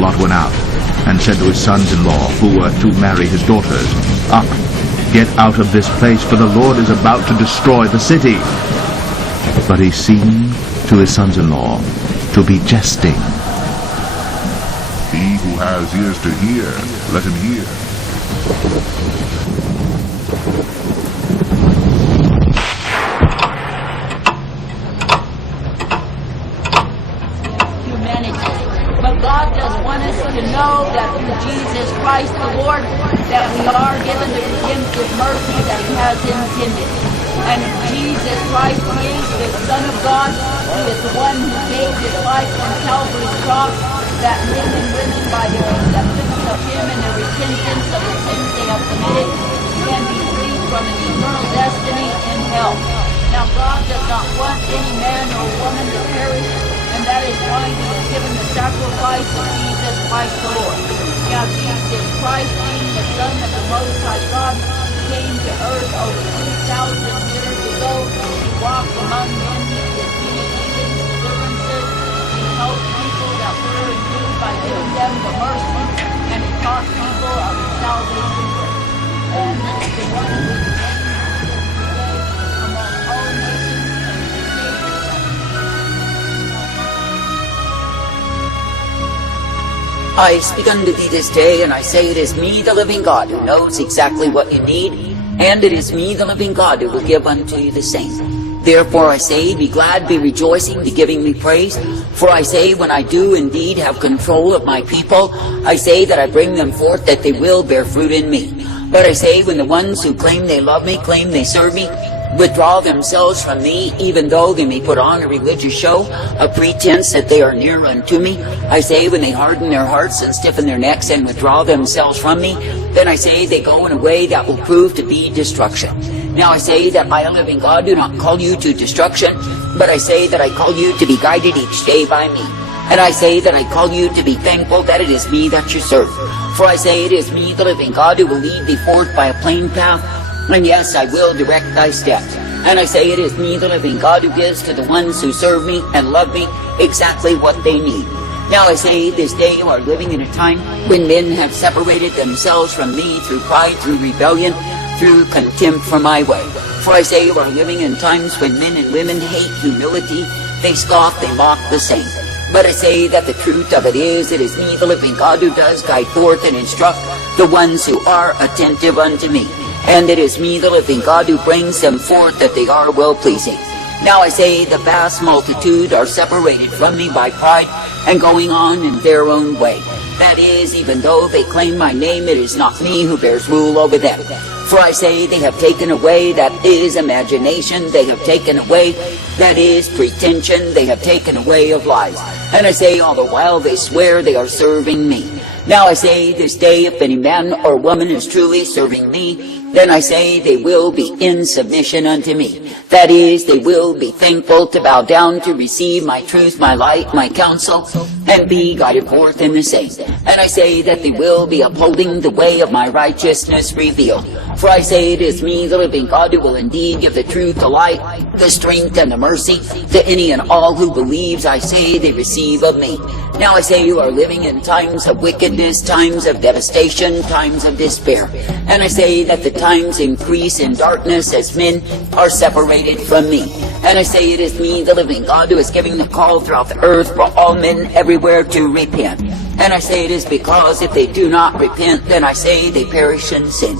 Lot went out, and said to his sons-in-law, who were to marry his daughters, "Up, get out of this place, for the Lord is about to destroy the city." But he seemed to his sons-in-law to be jesting. He who has ears to hear, let him hear. But God does want us to know that through Jesus Christ the Lord, that we are given the redemptive mercy that He has intended. And Jesus Christ is the Son of God, who is the one who gave His life on Calvary's cross, that men and women, by their acceptance of Him and their repentance of the sins they have committed, can be freed from an eternal destiny in hell. Now God does not want any man or woman to perish, and that is why He has given the sacrifice of Jesus Christ the Lord. Now Jesus Christ, being the Son of the Most High God, came to earth over 2,000 years ago. He walked among men, He did many healings, deliverances. He helped people that were in need by giving them the mercy, and He taught people of the salvation way. And the one who is today among all nations and the Savior. I speak unto thee this day, and I say it is me, the living God, who knows exactly what you need, and it is me, the living God, who will give unto you the same. Therefore I say, be glad, be rejoicing, be giving me praise. For I say, when I do indeed have control of my people, I say that I bring them forth, that they will bear fruit in me. But I say, when the ones who claim they love me, claim they serve me, withdraw themselves from me, even though they may put on a religious show, a pretense that they are near unto me. I say, when they harden their hearts and stiffen their necks and withdraw themselves from me, then I say they go in a way that will prove to be destruction. Now I say that I, a living God, do not call you to destruction, but I say that I call you to be guided each day by me. And I say that I call you to be thankful that it is me that you serve. For I say it is me, the living God, who will lead thee forth by a plain path, and yes, I will direct thy steps. And I say it is me, the living God, who gives to the ones who serve me and love me exactly what they need. Now I say this day you are living in a time when men have separated themselves from me through pride, through rebellion, through contempt for my way. For I say you are living in times when men and women hate humility, they scoff, they mock the saint. But I say that the truth of it is me, the living God, who does guide forth and instruct the ones who are attentive unto me. And it is me, the living God, who brings them forth that they are well-pleasing. Now I say the vast multitude are separated from me by pride and going on in their own way. That is, even though they claim my name, it is not me who bears rule over them. For I say they have taken away that is imagination, they have taken away that is pretension, they have taken away of lies. And I say all the while they swear they are serving me. Now I say this day, if any man or woman is truly serving me, then I say they will be in submission unto me. That is, they will be thankful to bow down to receive my truth, my light, my counsel, and be guided forth in the same. And I say that they will be upholding the way of my righteousness revealed. For I say it is me, the living God, who will indeed give the truth, the light, the strength, and the mercy to any and all who believes. I say they receive of me. Now I say you are living in times of wickedness, times of devastation, times of despair. And I say that the times increase in darkness as men are separated from me. And I say it is me, the living God, who is giving the call throughout the earth for all men everywhere to repent. And I say it is because if they do not repent, then I say they perish in sin.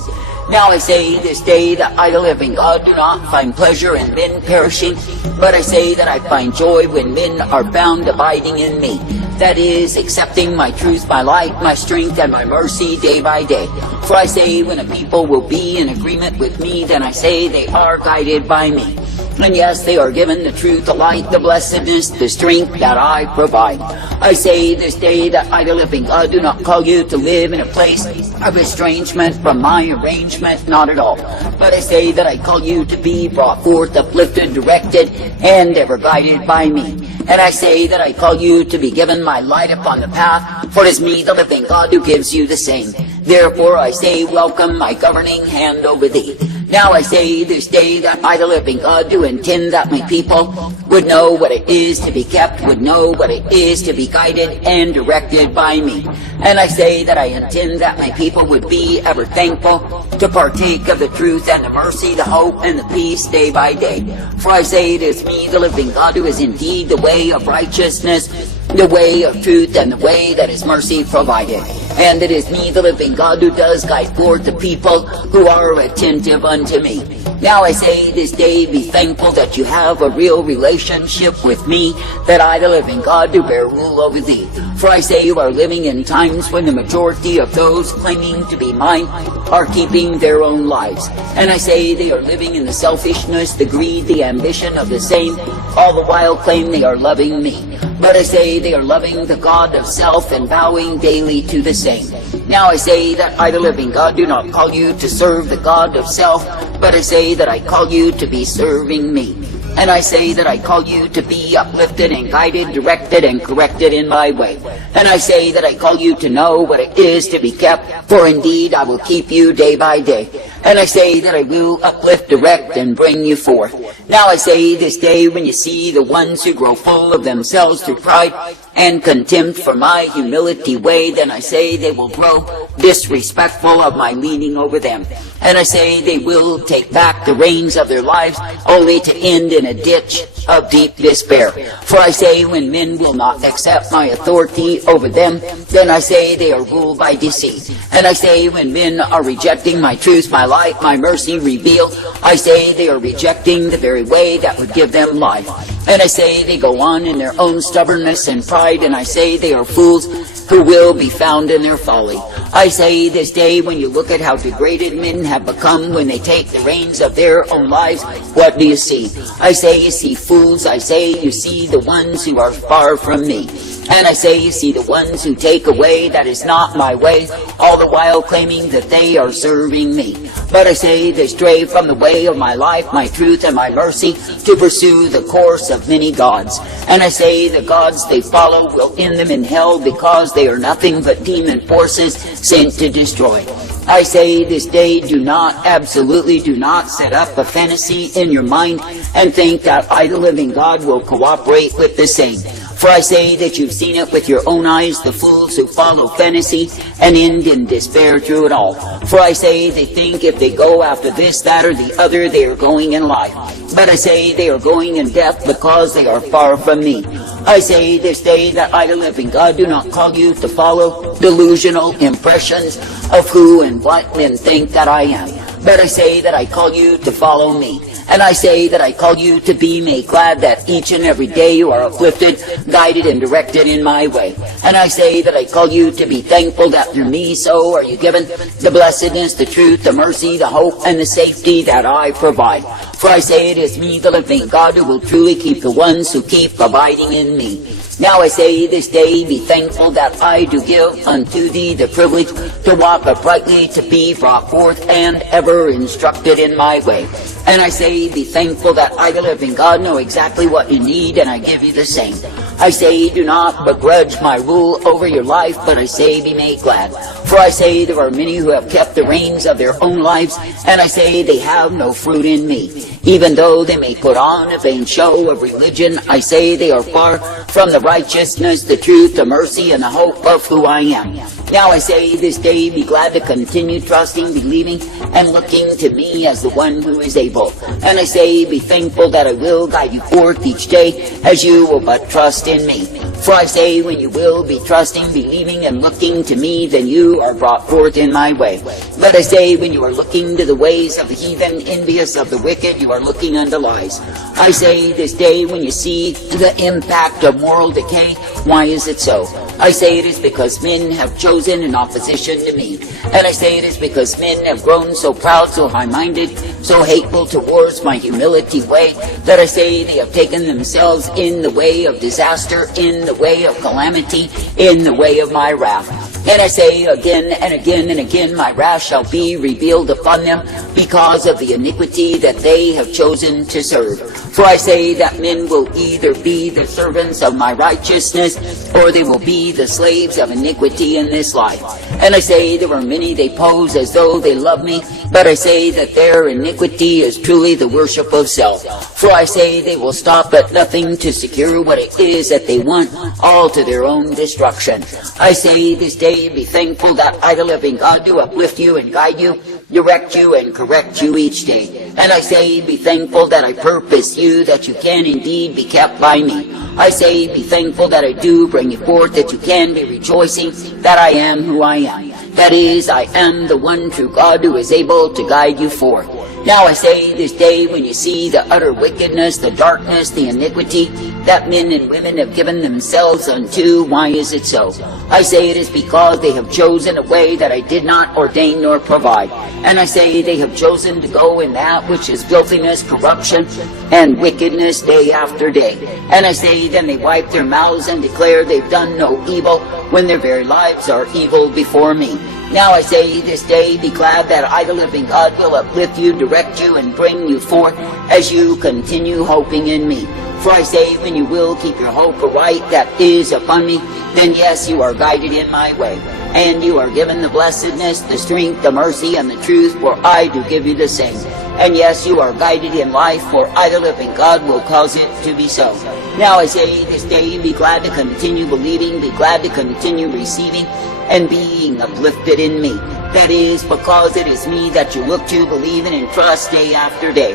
Now I say this day that I, the living God, do not find pleasure in men perishing, but I say that I find joy when men are found abiding in me. That is, accepting my truth, my light, my strength, and my mercy day by day. For I say when a people will be in agreement with me, then I say they are guided by me. And yes, they are given the truth, the light, the blessedness, the strength that I provide. I say this day that I, the living God, do not call you to live in a place of estrangement from my arrangement, not at all. But I say that I call you to be brought forth, uplifted, directed, and ever guided by me. And I say that I call you to be given my light upon the path, for it is me, the living God, who gives you the same. Therefore I say, welcome my governing hand over thee. Now I say this day that I, the living God, do intend that my people would know what it is to be kept, would know what it is to be guided and directed by me. And I say that I intend that my people would be ever thankful to partake of the truth and the mercy, the hope and the peace day by day. For I say it is me, the living God, who is indeed the way of righteousness, the way of truth, and the way that is mercy provided. And it is me, the living God, who does guide forth the people who are attentive unto me. Now I say this day, be thankful that you have a real relationship with me, that I, the living God, do bear rule over thee. For I say you are living in times when the majority of those claiming to be mine are keeping their own lives. And I say they are living in the selfishness, the greed, the ambition of the same, all the while claim they are loving me. But I say they are loving the God of self and bowing daily to the same. Now I say that I, the living God, do not call you to serve the God of self, but I say that I call you to be serving me. And I say that I call you to be uplifted and guided, directed and corrected in my way. And I say that I call you to know what it is to be kept, for indeed I will keep you day by day. And I say that I will uplift, direct, and bring you forth. Now I say this day, when you see the ones who grow full of themselves through pride and contempt for my humility way, then I say they will grow disrespectful of my leading over them. And I say they will take back the reins of their lives, only to end in a ditch of deep despair. For I say when men will not accept my authority over them, then I say they are ruled by deceit. And I say when men are rejecting my truth, my light, my mercy revealed, I say they are rejecting the very way that would give them life. And I say they go on in their own stubbornness and pride, and I say they are fools who will be found in their folly. I say this day, when you look at how degraded men have become when they take the reins of their own lives, what do you see? I say you see fools. I say you see the ones who are far from me. And I say you see the ones who take a way that is not my way, all the while claiming that they are serving me. But I say they stray from the way of my life, my truth, and my mercy to pursue the course of many gods. And I say the gods they follow will end them in hell, because they are nothing but demon forces sent to destroy. I say this day, absolutely do not set up a fantasy in your mind and think that I, the living God, will cooperate with the same. For I say that you've seen it with your own eyes, the fools who follow fantasy and end in despair through it all. For I say they think if they go after this, that, or the other, they are going in life. But I say they are going in death, because they are far from me. I say this day that I, the living God, do not call you to follow delusional impressions of who and what men think that I am. But I say that I call you to follow me. And I say that I call you to be made glad that each and every day you are uplifted, guided, and directed in my way. And I say that I call you to be thankful that through me so are you given the blessedness, the truth, the mercy, the hope, and the safety that I provide. For I say it is me, the living God, who will truly keep the ones who keep abiding in me. Now I say this day, be thankful that I do give unto thee the privilege to walk uprightly, to be brought forth, and ever instructed in my way. And I say, be thankful that I, the living God, know exactly what you need, and I give you the same. I say, do not begrudge my rule over your life, but I say, be made glad. For I say, there are many who have kept the reins of their own lives, and I say, they have no fruit in me. Even though they may put on a vain show of religion, I say they are far from the righteousness, the truth, the mercy, and the hope of who I am. Now I say this day, be glad to continue trusting, believing, and looking to me as the one who is able. And I say, be thankful that I will guide you forth each day as you will but trust in me. For I say, when you will be trusting, believing, and looking to me, then you are brought forth in my way. But I say, when you are looking to the ways of the heathen, envious of the wicked, you are looking unto lies. I say this day, when you see the impact of moral decay, why is it so? I say it is because men have chosen in opposition to me. And I say it is because men have grown so proud, so high-minded, so hateful towards my humility way, that I say they have taken themselves in the way of disaster, in the way of calamity, in the way of my wrath. And I say again and again and again, my wrath shall be revealed upon them because of the iniquity that they have chosen to serve. For I say that men will either be the servants of my righteousness, or they will be the slaves of iniquity in this life. And I say there are many they pose as though they love me, But I say that their iniquity is truly the worship of self. For I say they will stop at nothing to secure what it is that they want, all to their own destruction. I say this day be thankful that I, the living God, do uplift you and guide you, direct you and correct you each day. And I say be thankful that I purpose you, that you can indeed be kept by me. I say be thankful that I do bring you forth, that you can be rejoicing, that I am who I am. That is, I am the one true God who is able to guide you forth. Now I say this day, when you see the utter wickedness, the darkness, the iniquity that men and women have given themselves unto, why is it so? I say it is because they have chosen a way that I did not ordain nor provide. And I say they have chosen to go in that which is filthiness, corruption, and wickedness day after day. And I say then they wipe their mouths and declare they've done no evil, when their very lives are evil before me. Now I say this day, be glad that I, the living God, will uplift you, direct you, and bring you forth as you continue hoping in me. For I say, when you will keep your hope aright that is upon me, then yes, you are guided in my way. And you are given the blessedness, the strength, the mercy, and the truth, for I do give you the same. And yes, you are guided in life, for I, the living God, will cause it to be so. Now I say this day, be glad to continue believing, be glad to continue receiving, and being uplifted in me. That is, because it is me that you look to, believe in, and trust day after day.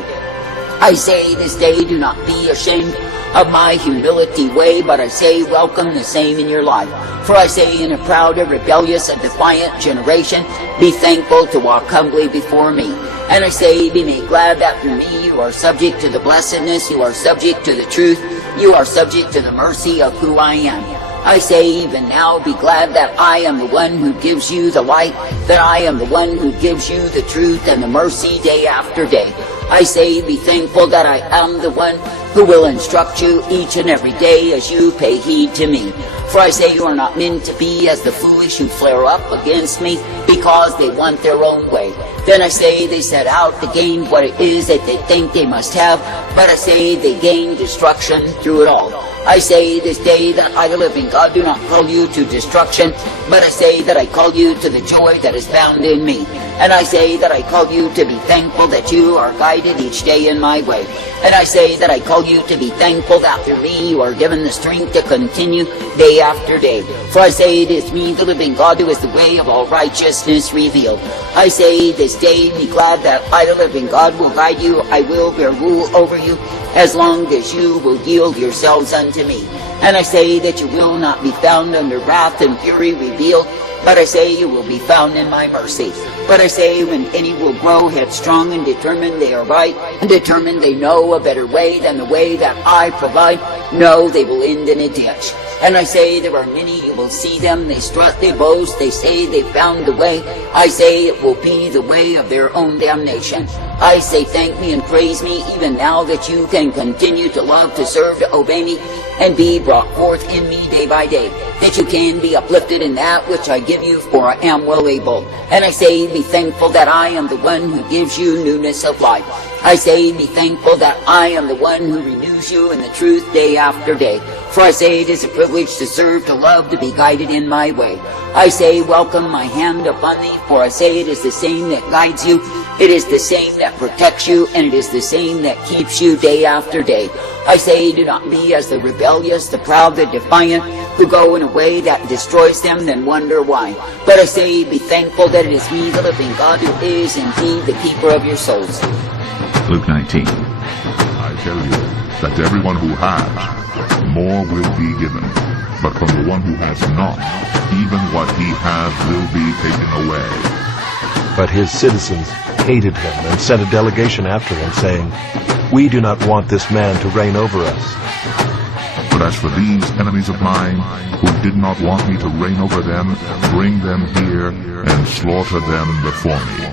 I say this day, do not be ashamed of my humility way, but I say welcome the same in your life. For I say, in a proud, a rebellious, a defiant generation, be thankful to walk humbly before me. And I say, be made glad that through me you are subject to the blessedness, you are subject to the truth, you are subject to the mercy of who I am. I say even now, be glad that I am the one who gives you the light, that I am the one who gives you the truth and the mercy day after day. I say, be thankful that I am the one who will instruct you each and every day as you pay heed to me. For I say you are not meant to be as the foolish who flare up against me because they want their own way. Then I say they set out to gain what it is that they think they must have, but I say they gain destruction through it all. I say this day that I, the living God, do not call you to destruction, but I say that I call you to the joy that is found in me. And I say that I call you to be thankful that you are guided each day in my way. And I say that I call you to be thankful that through me you are given the strength to continue day after day. For I say it is me, the living God, who is the way of all righteousness revealed. I say this day, be glad that I, the living God, will guide you. I will bear rule over you as long as you will yield yourselves unto me. And I say that you will not be found under wrath and fury revealed, but I say you will be found in my mercy. But I say when any will grow headstrong and determined they are right, and determined they know a better way than the way that I provide, no, they will end in a ditch. And I say there are many, you will see them, they strut, they boast, they say they found the way. I say it will be the way of their own damnation. I say thank me and praise me even now that you can continue to love, to serve, to obey me, and be brought forth in me day by day, that you can be uplifted in that which I give you, for I am well able. And I say be thankful that I am the one who gives you newness of life. I say be thankful that I am the one who renews you in the truth day after day. For I say it is a privilege to serve, to love, to be guided in my way. I say welcome my hand upon thee, for I say it is the same that guides you, it is the same that protects you, and it is the same that keeps you day after day. I say do not be as the rebellious, the proud, the defiant, who go in a way that destroys them, then wonder why. But I say be thankful that it is me, the living God, who is indeed the keeper of your souls. Luke 19. I tell you that everyone who has, more will be given, but from the one who has not, even what he has will be taken away. But his citizens hated him and sent a delegation after him, saying, "We do not want this man to reign over us." But as for these enemies of mine, who did not want me to reign over them, bring them here and slaughter them before me.